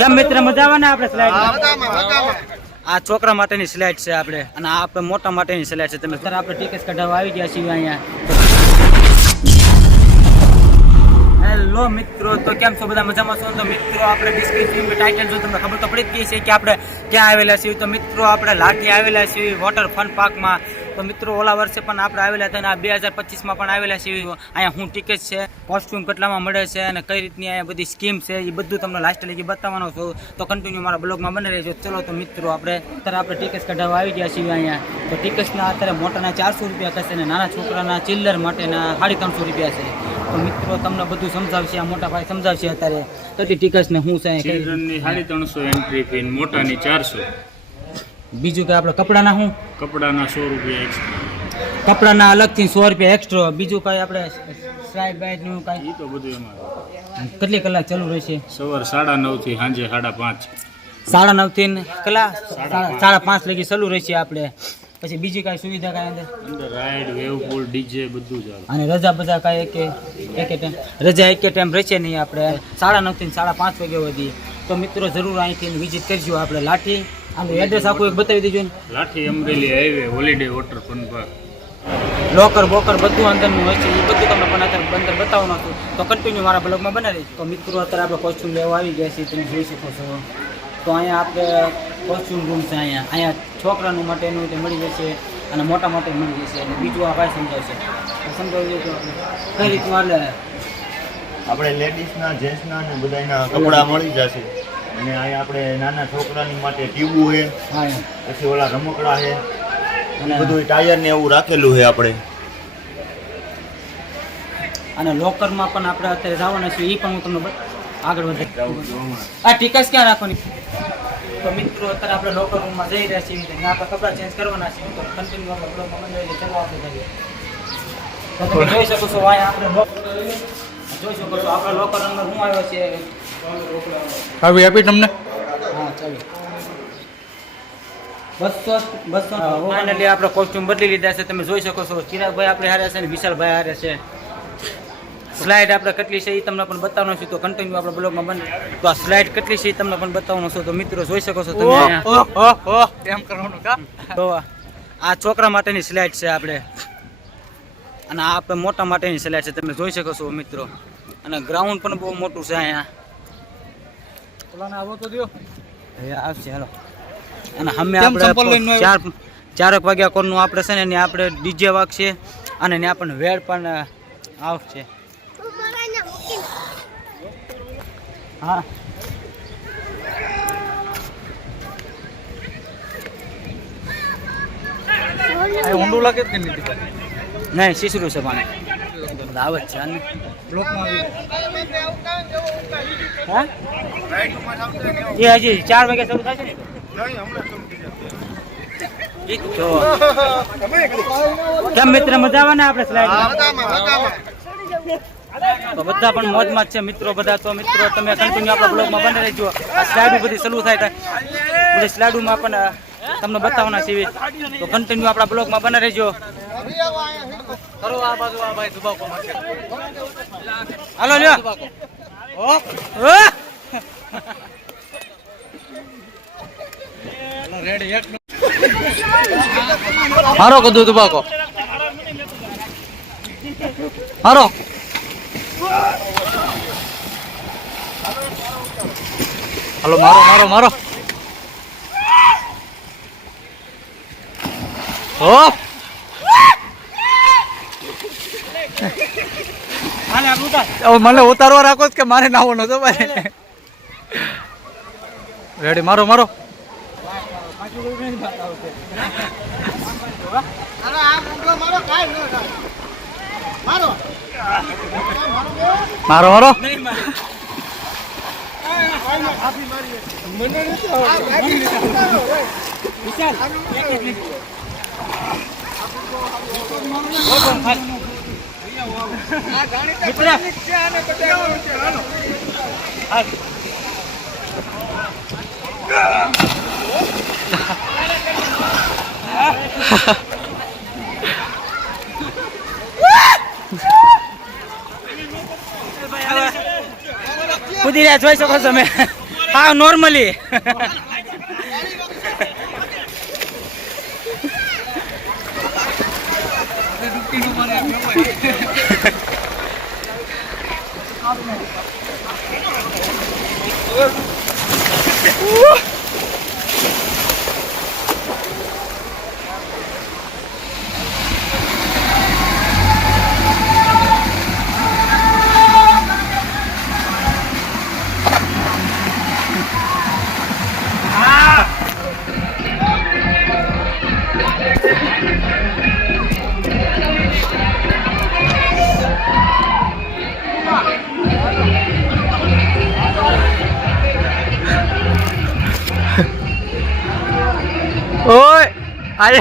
કેમ મિત્ર મજામાં ને આપણે સ્લાઇડ આ છોકરા માટેની સ્લાઇડ છે આપણે અને આ આપણે મોટા માટેની સ્લાઇડ છે. તમે સર આપણે ટિકિટ કઢાવવા આવી ગયા છીએ અહીંયા. હેલો મિત્રો, તો કેમ છો બધા મજામાં છો? તો મિત્રો આપણે ડિસ્ક્રિપ્શન ટાઇટલ જો તમને ખબર તો પડી જ ગઈ છે કે આપણે ક્યાં આવેલા છીએ. તો મિત્રો આપણે લાઠી આવેલા છીએ વોટર ફન પાર્કમાં. તો મિત્રો ઓલા વર્ષે પણ આપણે આવેલા હતા અને આ 2025માં પણ આવેલા છીએ. અહીંયા શું ટિકિટ છે, કોસ્ટ્યુમ કેટલામાં મળે છે અને કઈ રીતની અહીંયા બધી સ્કીમ છે એ બધું તમને લાસ્ટ લગી બતાવવાનો છું. તો કન્ટિન્યુ મારા બ્લોગમાં બને રહેજો. ચલો તો મિત્રો આપણે ટિકિટ કઢાવવા આવી ગયા છીએ અહીંયા. તો ટિકિટ્સના અત્યારે મોટાના 400 રૂપિયા થશે અને નાના છોકરાના ચિલ્લર માટેના 350 રૂપિયા છે. તો મિત્રો તમને બધું સમજાવશે, આ મોટા ભાઈ સમજાવશે અત્યારે તો ટિકિટ્સ ને શું છે. ચિલ્ડ્રનની 350 એન્ટ્રી ફી, મોટાની 400. બીજું કે આપણે કપડાના શું? કપડાના 100 રૂપિયા એક્સ્ટ્રા. કપડાના અલગથી 100 રૂપિયા એક્સ્ટ્રા. બીજું કાંઈ આપણે સ્લાઇડ બાઇડનું કાંઈ? એ તો બધું એમાં. કેટલી કલાક ચાલુ રહેશે? સવાર 9:30 થી સાંજે 5:30. 9:30 થી કલાક 5:30 લગી ચાલુ રહેશે આપણે. પછી બીજી કાંઈ સુવિધા કાંઈ અંદર રાઈડ, વેવ પૂલ, ડીજે બધું જ આવે. અને રજા બધા કાંઈ એક ટાઈમ રહેશે નહીં. આપણે 9:30 થી 5:30 વાગ્યા સુધી. તો મિત્રો જરૂર અહીંથી વિઝિટ કરજો આપણે લાઠી. આનું એડ્રેસ આખું એક બતાવી દેજો ને. Lathi Amreli highway, holiday water fun park. Locker બોકર બધું અંદરનું હોય છે એ બધું તમને પણ અત્યારે અંદર બતાવવાનું હતું. તો કન્ટિન્યુ મારા બ્લોગમાં બનાવી દઈશ. તો મિત્રો અત્યારે આપણે કોસ્ટ્યુમ લેવા આવી ગયા છીએ, તમે જોઈ શકો છો. તો અહીંયા આપણે કોસ્ટ્યુમ રૂમ છે. અહીંયા છોકરાનું માટેનું તે મળી જશે અને મોટા માટે મળી જશે. અને બીજું આ ભાઈ સમજાવશે. સમજાવી દો કઈ રીતનું એટલે આપણે લેડીઝના, જેન્ટ્સના અને બધાના કપડાં મળી જશે. અને અહીંયા આપણે નાના છોકરાની માટે ટ્યુબુ છે, હા પછી ઓલા રમકડા છે અને બધું ટાયર ને એવું રાખેલું છે આપણે. અને લોકરમાં પણ આપણે અત્યારે જવાના છીએ એ પણ હું તમને આગળ વધે. આ ટિકિટ ક્યાં રાખવાની? તો મિત્રો અત્યારે આપણે લોકર રૂમમાં જઈ રહ્યા છીએ. ત્યાં આપણે કપડાં ચેન્જ કરવાના છીએ. તો કન્ટિન્યુ આપણે બ્લોગમાં બનાવી ચાલો આપણે જઈએ. તો તમે જોઈ શકો છો અહીંયા આપણે જોઈ શકો છો આપણા લોકર અંદર શું આવ્યો છે. આવી આપી તમને. હા ચાલો 200 ફાઇનલી આપણે કોસ્ટ્યુમ બદલી લીધા છે. તમે જોઈ શકો છો ચિરાગભાઈ આપણે હારે છે અને વિશાલભાઈ હારે છે. સ્લાઇડ આપણે કેટલી છે એ તમને પણ બતાવવાનું છે. તો કન્ટિન્યુ આપણે બ્લોગમાં બને. તો આ સ્લાઇડ કેટલી છે એ તમને પણ બતાવવાનું છે. તો મિત્રો જોઈ શકો છો તમે એમ કરવાનું કા. તો આ છોકરા માટેની સ્લાઇડ છે આપણે અને આ આપણે મોટા માટેની સ્લાઇડ છે. તમે જોઈ શકો છો મિત્રો. અને ગ્રાઉન્ડ પણ બહુ મોટું છે અહીંયા. આવો તો દો આવશે હાલો. અને અમે આપણે 4 વાગ્યા કોરનું આપણે છે ને આપણે ડીજે વાગશે અને ત્યાં પણ વેળ પણ આવશે. હા ઊંડું લાગે કે નહીં? નહીં શીશરું છે પાણી આવે જ છે. હા એ હજી 4 વાગે શરૂ થશે ને. કેમ મિત્ર મજામાં ને આપણે સ્લાઇડ તો બધા પણ મોજમાં જ છે મિત્રો બધા. તો મિત્રો તમે કન્ટિન્યુ આપણા બ્લોગમાં બને રહેજો. આ સ્લાઇડ બધી શરૂ થાય બધી સ્લાઇડમાં પણ તમને બતાવવાના છે. તો કન્ટિન્યુ આપણા બ્લોગમાં બને રહેજો. કરો આ બાજુ આ ભાઈ દુબાકો માટે. હાલો લ્યો રેડી એક મારો કદું દુબાકો મારો. હાલો મારો મારો મારો. મને ઉતારવા રાખો કે મારે નાવાનો તો ભાઈ. રેડી મારો મારો. મારો મારો. કુદી રહ્યા જોઈ શકો છો તમે. હા નોર્મલી ઓય અરે